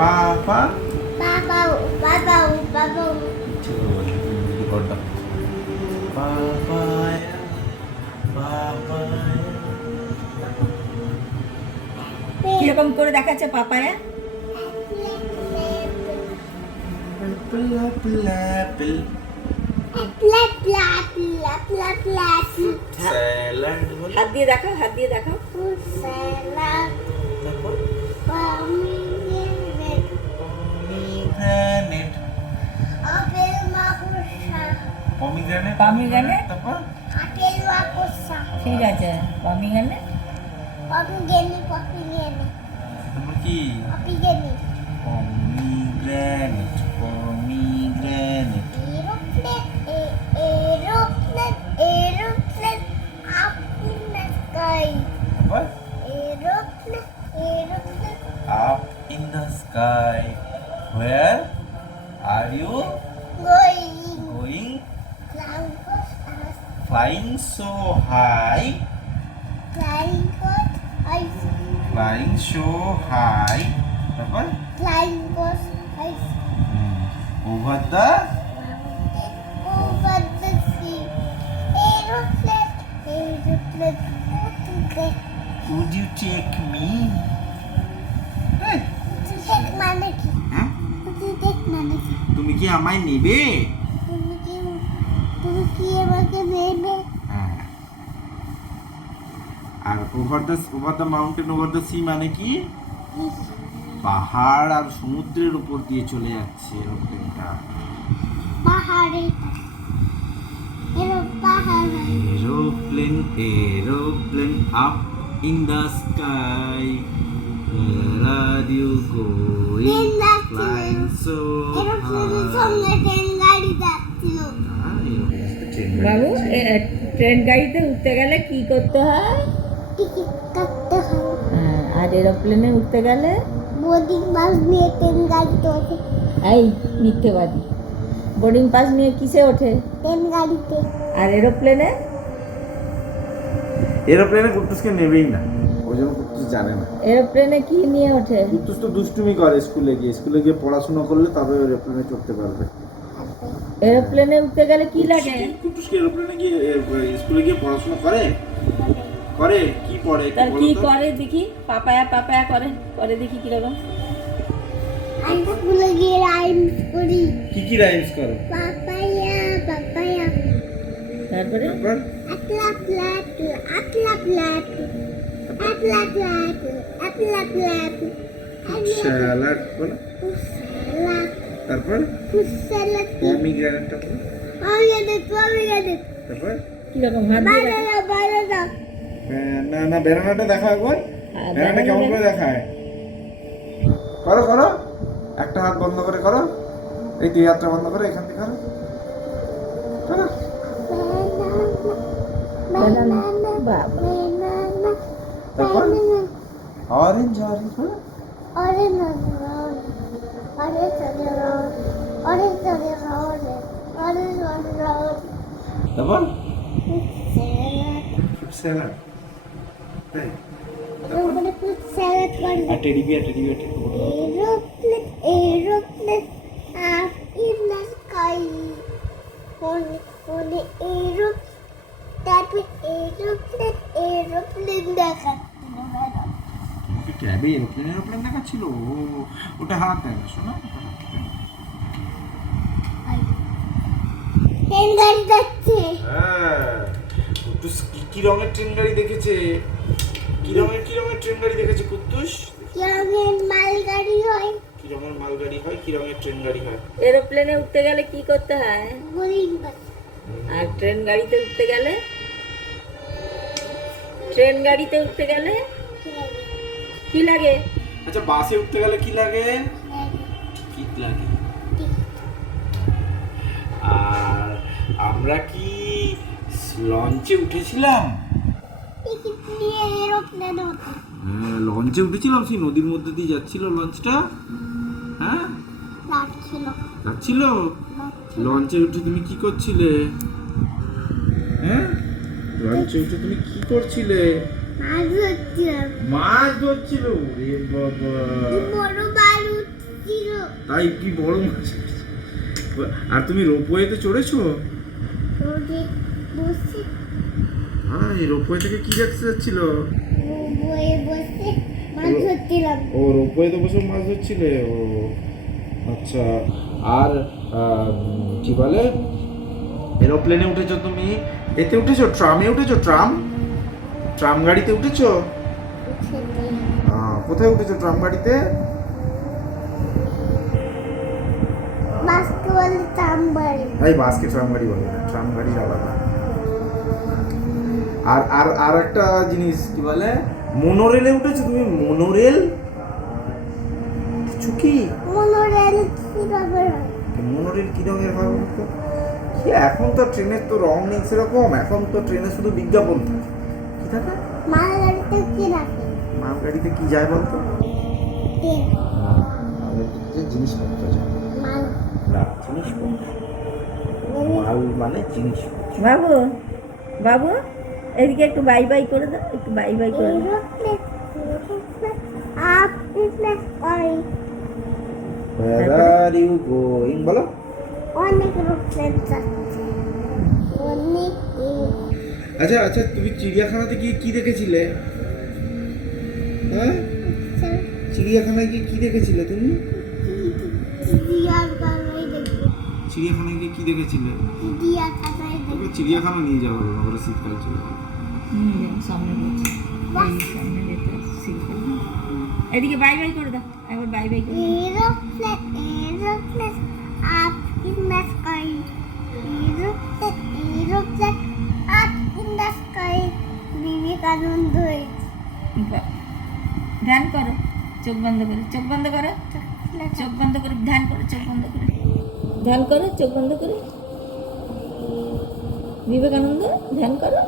পাপা পাপা করে দেখাচ্ছে যদি করতাম পাপায়া পাপায়া কীরকম করে দেখাচ্ছে পাপায়া? হাত দিয়ে দেখাও হাত দিয়ে দেখাও। পমিগ্রানেট আপেল মাকড়সা পমিগ্রানেট পমিগ্রানেট তারপর আপেল মাকড়সা ঠিক আছে পমিগ্রানেট পমিগ্রানেট পমিগ্রানেট তারপর কি pomegranate pomegranate pomegranate aeroplane aeroplane aeroplane up in the sky তারপর aeroplane aeroplane up in the sky. Where are you going? Going? Flying so high. Flying so high. Flying so high. Apa? Flying so high. Hmm. Over the over the sea. Aeroplane, aeroplane. Would you take me? তুমি কি আমায় নেবে? তুমি কি তুমি কি আমাকে নেবে হ্যাঁ। আর over the over the mountain over the sea মানে কি? পাহাড় আর সমুদ্রের উপর দিয়ে চলে যাচ্ছে এরোপ্লেনটা পাহাড়ে। Aeroplane aeroplane up in the sky Where are you going? Flying so বাবু ট্রেন গাড়িতে উঠতে গেলে কি করতে হয়? আর এরোপ্লেনে উঠতে গেলে বোর্ডিং বাস নিয়ে ট্রেন গাড়িতে ওঠে এই মিথ্যেবাদী বোর্ডিং পাস নিয়ে কিসে ওঠে ট্রেন গাড়িতে আর এরোপ্লেনে এরোপ্লেনে কুটুসকে নেবেই না। ওই জন্য জানে না। এরোপ্লেনে কি নিয়ে ওঠে? তো দুষ্টুমি করে স্কুলে গিয়ে। স্কুলে গিয়ে পড়াশোনা করলে তবে এরোপ্লেনে চড়তে পারবে। এরোপ্লেনে উঠতে গেলে কি লাগে? কুটুসকে এরোপ্লেনে গিয়ে স্কুলে গিয়ে পড়াশোনা করে? করে? কি পড়ে তার কি করে দেখি? পাপায়া পাপায়া করে। করে দেখি কীরকম। আমি স্কুলে গিয়ে রাইমস করি। কি কি রাইমস করে? Papaya papaya. তারপরে? তারপর? Apla plat, apla স্যালাড বলো তারপর পমিগ্রেনেটটা বলো তারপর কীরকম হাত না না বেনানাটা দেখা একবার হ্যাঁ, কেমন করে দেখায় করো করো একটা হাত বন্ধ করে করো এই দুই হাতটা বন্ধ করে এখান থেকে করো করো বাবা orange orange orange orange orange Tapan fruit salad नहीं तपन फ्रूट सैलड कर दे teddy bear teddy bear aeroplane aeroplane up in the sky only only aeroplane তারপর aeroplane, aeroplane দেখাচ্ছিল ম্যাডাম ওকে ট্যাবে এরোপ্লেন এরোপ্লেন দেখাচ্ছিল? ও ওটা হাত দেখা শোনো। ট্রেন গাড়ি যাচ্ছে। হ্যাঁ কুদ্দুস কি কি রঙের ট্রেন গাড়ি দেখেছে? কি রঙের কি রঙের ট্রেন গাড়ি দেখেছে কুদ্দুস কেমন মালগাড়ি হয়? কি রঙের মালগাড়ি হয় কি রঙের ট্রেন গাড়ি হয়? এরোপ্লেনে উঠতে গেলে কি করতে হয়? বোরিং বাস আর ট্রেন গাড়িতে উঠতে গেলে? ট্রেন গাড়িতে উঠতে গেলে? কি লাগে? আচ্ছা বাসে উঠতে গেলে কি লাগে? টিকিট লাগে? আর আমরা কি লঞ্চে উঠেছিলাম? হ্যাঁ লঞ্চে উঠেছিলাম সেই নদীর মধ্যে দিয়ে যাচ্ছিল লঞ্চটা? হ্যাঁ? যাচ্ছিল? লঞ্চে উঠে তুমি কি করছিলে? হ্যাঁ? লঞ্চে উঠে তুমি কি করছিলে? মাছ ধরছিল? রে বাবা। বড় তাই কি বড় মাছ আর তুমি রোপওয়েতে চড়েছো? হ্যাঁ এই রোপওয়ে থেকে কি দেখতে যাচ্ছিল? ও রোপওয়েতে বসে মাছ ধরছিলে? ও আচ্ছা। আর কি বলে? এরোপ্লেনে উঠেছো তুমি? এতে উঠেছো? ট্রামে উঠেছো? ট্রাম? ট্রাম গাড়িতে উঠেছো? কোথায় উঠেছো ট্রাম গাড়িতে? এই বাসকে ট্রাম গাড়ি বলে ট্রাম গাড়ি আলাদা। আর আর আর একটা জিনিস কি বলে? মোনোরেলে উঠেছো তুমি? মোনোরেল? কিছু কি? মনোরেল কীভাবে মোনোরেল কি রঙের হয় বলতো কি এখন তো ট্রেনের তো রং নেই সেরকম এখন তো ট্রেনে শুধু বিজ্ঞাপন থাকে। কি থাকে? মালগাড়িতে কি রাখে মালগাড়িতে কি যায় বলতো? জিনিসপত্র যায়। মাল। না জিনিসপত্র। মাল মানে জিনিসপত্র। বাবু বাবু এদিকে একটু বাই বাই করে দাও একটু বাই বাই করে দাও। Where are you going? বলো। অনেক অনেক আচ্ছা আচ্ছা তুমি চিড়িয়াখানাতে গিয়ে কি দেখেছিলে? হ্যাঁ? চিড়িয়াখানায় গিয়ে কি দেখেছিলে তুমি? চিড়িয়াখানায় গিয়ে কি দেখেছিলে? চিড়িয়াখানা নিয়ে হবে ওরা শীতকাল চলে যাবে। হুম, সামনে সামনে যেতে শিখবে এদিকে বাই বাই করে দাও একবার বাই বাই করে দাও aeroplane aeroplane up in the sky aeroplane aeroplane up in the sky Vivekananda. ধ্যান করো চোখ বন্ধ করে চোখ বন্ধ করো চোখ বন্ধ করে ধ্যান করো চোখ বন্ধ করে ধ্যান করো চোখ বন্ধ করে বিবেকানন্দ ধ্যান করো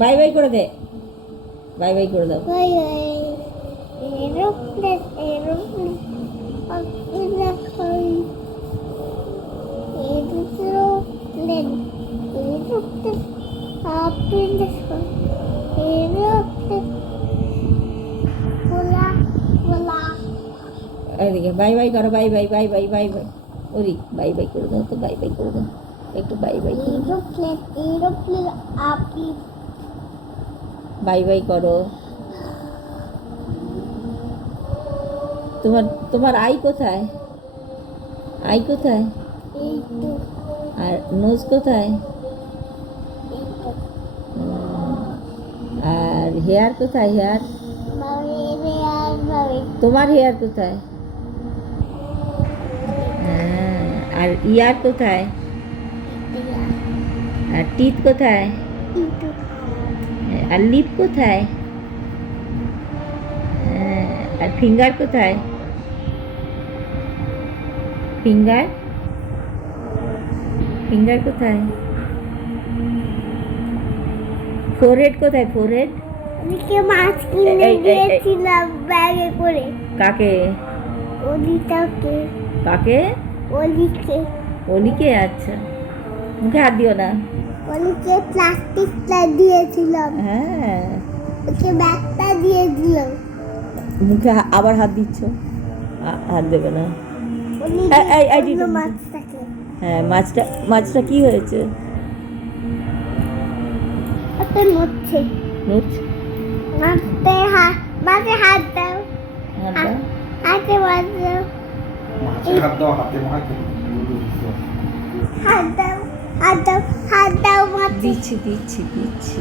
বাই বাই করে দে বাই বাই করে দাও Why, aeroplane, aeroplane, up in the sky. Aeroplane, aeroplane, up in the sky. Aeroplane, vola, vola. এদিকে বাই বাই করো bye bye bye bye bye bye ওরি বাই বাই করে দাও তো বাই বাই করে দাও একটু বাই বাই করে দাও Aeroplane, aeroplane, up in bye bye করো তোমার তোমার আই কোথায় আই কোথায় এইটু, আর নোজ কোথায় এইটু. আর হেয়ার কোথায় হেয়ার বাবে, বেয়ার, বাবে. তোমার হেয়ার কোথায় হ্যাঁ, আর ইয়ার কোথায় বেয়ার, আর টিথ কোথায় এইটু. আর লিপ কোথায় হ্যাঁ, আর ফিঙ্গার কোথায় ফিঙ্গার? ফিঙ্গার কোথায়? ফোরহেড কোথায় ফোরহেড? ওদিকে মাছ কিনে। দিয়েছিলাম ব্যাগে করে। কাকে? অলিটাকে কাকে? অলিকে। অলিকে আচ্ছা। মুখে হাত দিও না। অলিকে প্লাস্টিকটা দিয়েছিলাম। হ্যাঁ। ওকে ব্যাগটা দিয়েছিলাম মুখে হা- আবার হাত দিচ্ছ। হাত দেবে না। হ্যাঁ মাছটা মাছটা কি হয়েছে? নড়ছে। হাত মাছে হাত দাও। হাত মাছ দাও। হাত দাও হাতে হাত দাও। হাত দাও হাত দাও মাছ দিচ্ছি দিচ্ছি দিচ্ছি।